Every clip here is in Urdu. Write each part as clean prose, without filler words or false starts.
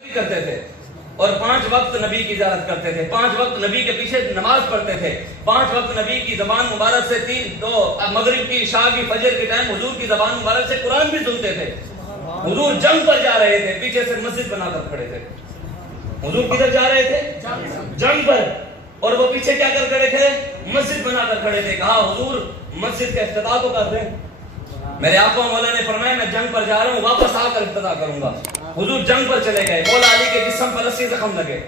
کرتے تھے اور 5 وقت نبی کی زیارت کرتے تھے، 5 وقت نبی کے پیچھے نماز پڑھتے تھے، 5 وقت نبی کی زبان مبارک سے مغرب کی عشاء کی فجر کے ٹائم حضور کی زبان مبارک سے قرآن بھی سنتے تھے۔ حضور جنگ پر جا رہے تھے، پیچھے سے مسجد بنا کر کھڑے تھے۔ حضور کدھر جا رہے تھے؟ جنگ پر، اور وہ پیچھے کیا کر کھڑے تھے؟ مسجد بنا کر کھڑے تھے۔ کہا حضور مسجد کا افتتاح تو کر دیں۔ میرے آقا مولا نے فرمایا میں جنگ پر جا رہا ہوں، واپس آ کر افتتاح کروں گا۔ حضور جنگ پر چلے گئے، مولا علی کے جسم پر رسی زخم لگے۔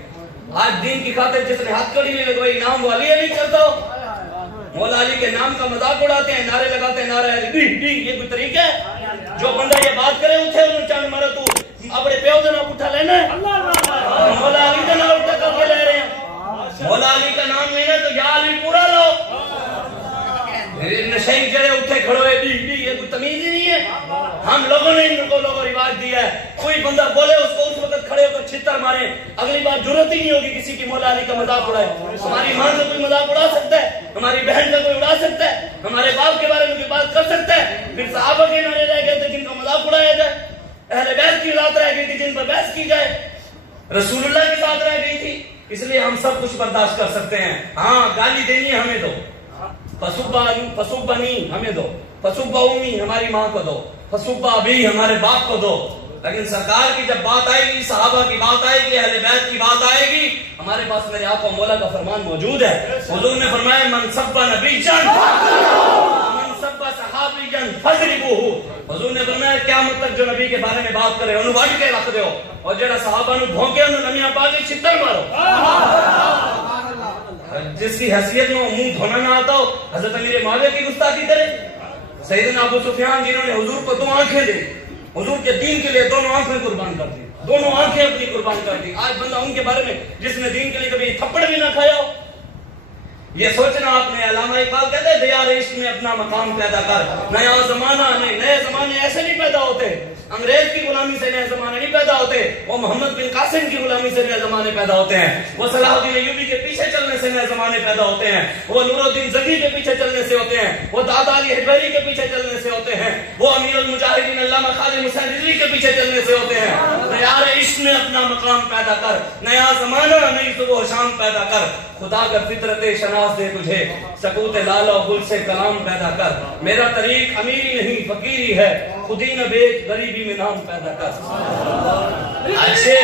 آج دین کی خاطر جس نے ہاتھ کڑی نہیں لگوائی، نام وہ علی علی کرتا ہو، مولا علی کے نام کا مذاق اڑاتے ہیں، نعرے لگاتے ہیں، نعرہ علی، یہ کوئی طریقہ ہے؟ جو بندہ یہ بات کرے اٹھے انہوں چاند مارا تو اپنے پیو دے نام اٹھا لینا ہے، مولا علی کا نام اٹھا کر کے لے رہے ہیں۔ مولا علی کا نام لینا تو یا علی پورا لو، نشئی جڑے اٹھے کھڑوئے یہ کوئی تمیز ہی نہیں ہے۔ ہم لوگوں نے ان کو رواج دیا ہے، کوئی بندہ بولے اس کو اس وقت کھڑے ہو کر چھتر مارے، اگلی بار ضرورت ہی نہیں ہوگی کسی کی مولا علی کا مذاق اڑائے۔ ہماری ماں کا کوئی مذاق اڑا سکتا ہے، ہماری بہن کا کوئی اڑا سکتا ہے، ہمارے باپ کے بارے میں کوئی بات کر سکتا ہے۔ پھر صحابہ کے نعرے رہ گئے تھے جن کا مذاق اڑایا جائے، اہل بیت کی اولاد رہ گئی تھی جن پر بحث کی جائے، رسول اللہ کے ساتھ رہ گئی تھی۔ اس لیے ہم سب کچھ برداشت کر سکتے ہیں۔ ہاں گالی دینی ہے ہمیں دو، فسبنی ہمیں دو، فسبا امی ہماری ماں کو دو، فسبا ابی ہمارے باپ کو دو، لیکن سرکار کی جب بات آئے گی، صحابہ کی بات آئے گی، اہل بیت کی بات آئے گی، ہمارے پاس میرے آقا مولا کا فرمان موجود ہے۔ حضور نے فرمایا من سب نبی جن من سب صحابی جن فضربوہ۔ حضور نے فرمایا قیامت تک جو نبی کے بارے میں بات کرے انہوں وڈ کے رکھ دیو، اور جڑا صحابہ نو بھونکے انہوں نمیاں پا کے چھتر مارو۔ جس کی حیثیت میں منہ دھونا نہ آتا ہو حضرت امیر معاویہ کی گستاخی کرے۔ سیدنا ابو سفیان جنہوں نے حضور کو 2 آنکھیں دی، حضور کے دین کے لیے 2 آنکھیں قربان کر دی، 2 آنکھیں اپنی قربان کر دی۔ آج بندہ ان کے بارے میں جس نے دین کے لیے کبھی تھپڑ بھی نہ کھایا ہو، یہ سوچنا آپ نے، علامہ اقبال کہتے ہیں دیار عشق میں اپنا مقام پیدا کر، نیا زمانہ نہیں، نئے زمانے ایسے نہیں پیدا ہوتے، انگریز کی غلامی سے نئے زمانے نہیں پیدا ہوتے، وہ محمد بن قاسم کی غلامی سے نئے زمانے پیدا ہوتے ہیں، وہ صلاح الدین ایوبی کے پیچھے چلنے سے نئے زمانے پیدا ہوتے ہیں، وہ نور الدین زنگی کے پیچھے چلنے سے ہوتے ہیں، وہ دادا علی حجویری کے پیچھے چلنے سے ہوتے ہیں، وہ امیر المجاہدین علامہ خواجہ حسین رضوی کے پیچھے چلنے سے ہوتے ہیں۔ دیار عشق میں اپنا مقام پیدا کر، نیا زمانہ نئی صبح و شام پیدا کر، خدا کا فطرت شناس دے تجھے، سکوت لالہ و گل سے کلام پیدا کر، میرا طریق امیری نہیں فقیری ہے، خودی نہ بیچ غریبی میں نام پیدا کر۔ اچھے